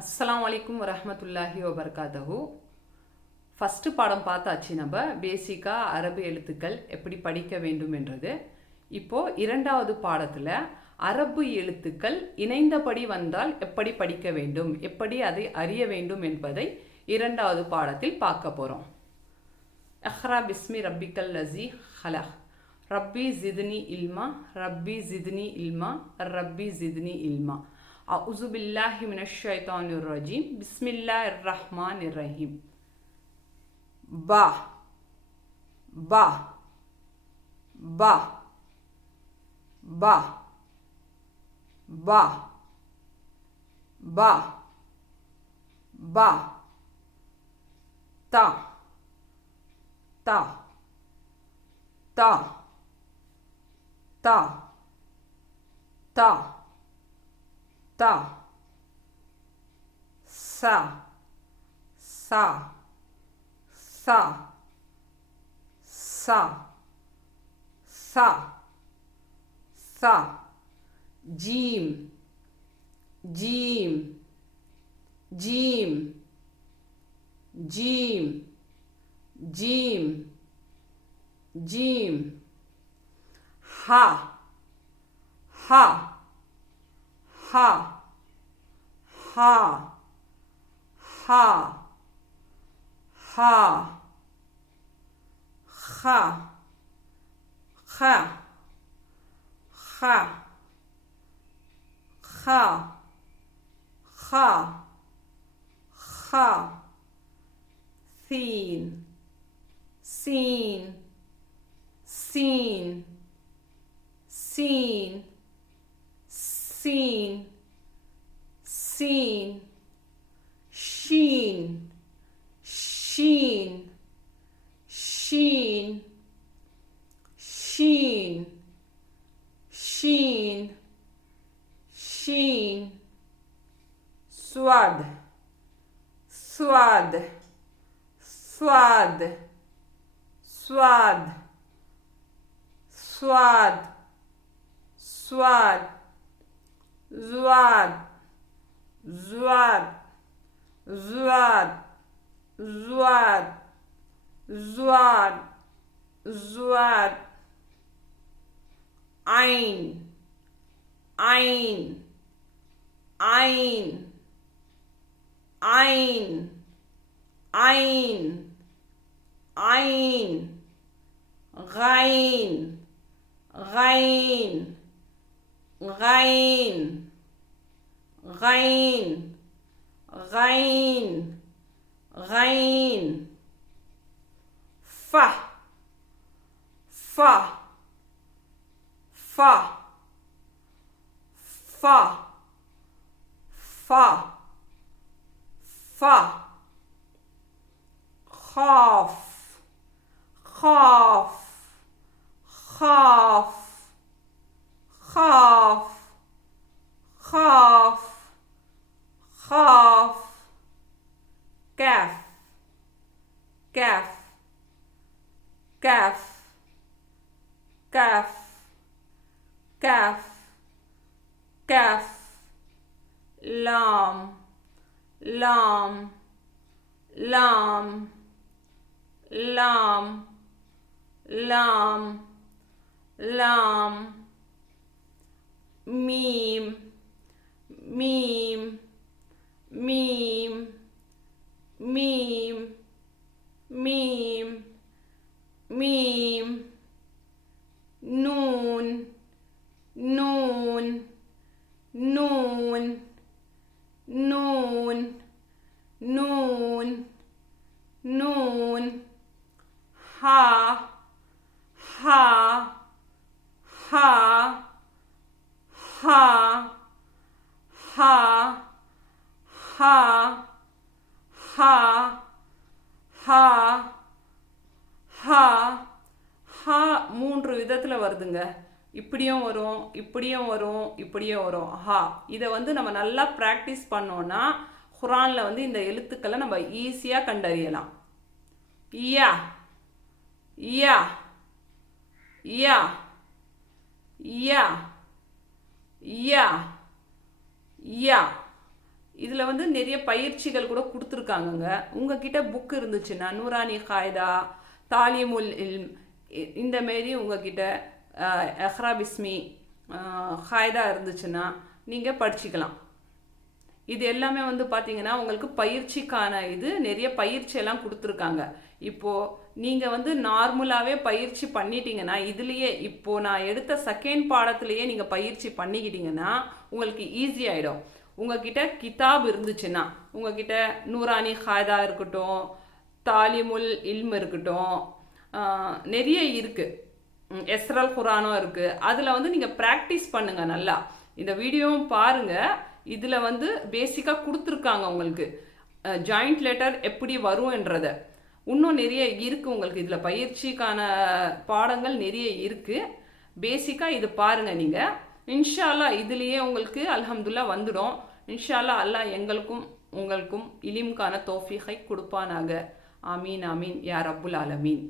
அஸ்ஸலாமு அலைக்கும் வரஹ்மத்துல்லாஹி வபரகாத்தஹு. ஃபஸ்ட்டு பாடம் பார்த்தாச்சு. நம்ம பேசிக்காக அரபு எழுத்துக்கள் எப்படி படிக்க வேண்டும் என்றது. இப்போது இரண்டாவது பாடத்தில் அரபு எழுத்துக்கள் இணைந்தபடி வந்தால் எப்படி படிக்க வேண்டும், எப்படி அதை அறிய வேண்டும் என்பதை இரண்டாவது பாடத்தில் பார்க்க போகிறோம். அஹ்ரா பிஸ்மி ரப்பிக்கல் லஸி ஹலக். ரப்பி ஜித்னி இல்மா, ரப்பி ஜித்னி இல்மா, ரப்பி ஜித்னி இல்மா. அவுஸு பில்லாஹி மினஷ் ஷைத்தானிர் ரஜீம். பிஸ்மில்லாஹிர் ரஹ்மானிர் ரஹீம். பா பா பா பா பா பா பா தா தா தா தா தா ta sa sa sa sa sa sa jim jim jim jim jim jim ha ha ha ha ha ha kha kha kha kha kha kha sin sin sin sin sin seen sheen sheen sheen sheen sheen sheen swad swad swad swad swad swad zwad zwad zwad zwad zwad zwad ein ein ein ein ein ein ghain ghain ghain ghain ghain ghain fa fa fa fa fa fa khaf khaf khaf khaf khaf khaf kaf kaf kaf kaf kaf kaf lam lam lam lam lam lam mim mim mim mim mim mim nun nun nun nun nun nun ha ha ha ha ha ha ha ha ha ha மூன்று விதத்தில் வருதுங்க. இப்படியும் வரும், இப்படியும் வரும், இப்படியும் வரும். ஹா இதை நம்ம நல்லா ப்ராக்டிஸ் பண்ணோன்னா குர்ஆனில் இந்த எழுத்துக்களை நம்ம ஈஸியாக கண்டறியலாம். யா யா யா யா யா யா இதில் வந்து நிறைய பயிற்சிகள் கூட கொடுத்துருக்காங்கங்க. உங்ககிட்ட புக் இருந்துச்சுன்னா நூரானி காய்தா, தாலிமுல் இல்ம், இந்த மாரி உங்ககிட்ட எஹ்ரா பிஸ்மி காய்தா இருந்துச்சுன்னா நீங்கள் படிச்சுக்கலாம். இது எல்லாமே வந்து பார்த்தீங்கன்னா உங்களுக்கு பயிற்சிக்கான இது நிறைய பயிற்சியெல்லாம் கொடுத்துருக்காங்க. இப்போது நீங்கள் வந்து நார்மலாகவே பயிற்சி பண்ணிட்டீங்கன்னா இதுலேயே இப்போது நான் எடுத்த செகண்ட் பாடத்துலேயே நீங்கள் பயிற்சி பண்ணிக்கிட்டீங்கன்னா உங்களுக்கு ஈஸி ஆகிடும். உங்ககிட்ட கிதாப் இருந்துச்சுன்னா உங்ககிட்ட நூரானி காய்தா இருக்கட்டும், தாலிமுல் இல்ம் இருக்கட்டும், நிறைய இருக்குது, எஸ்ரல் குரானும் இருக்குது. அதில் வந்து நீங்கள் ப்ராக்டிஸ் பண்ணுங்கள் நல்லா. இந்த வீடியோவும் பாருங்கள். இதில் வந்து பேசிக்காக கொடுத்துருக்காங்க உங்களுக்கு ஜாயிண்ட் லெட்டர் எப்படி வரும்ன்றத. இன்னும் நிறைய இருக்குது உங்களுக்கு இதில் பயிற்சிக்கான பாடங்கள் நிறைய இருக்குது. பேசிக்காக இது பாருங்கள் நீங்கள். இன்ஷா அல்லாஹ் இதுலேயே உங்களுக்கு அல்ஹம்துலில்லாஹ் வந்துடும். இன்ஷா அல்லாஹ் அல்லாஹ் எங்களுக்கும் உங்களுக்கும் இலிம்கான தௌஃபீகை கொடுப்பானாக. ஆமீன் ஆமீன் யா ரப்புல் ஆலமீன்.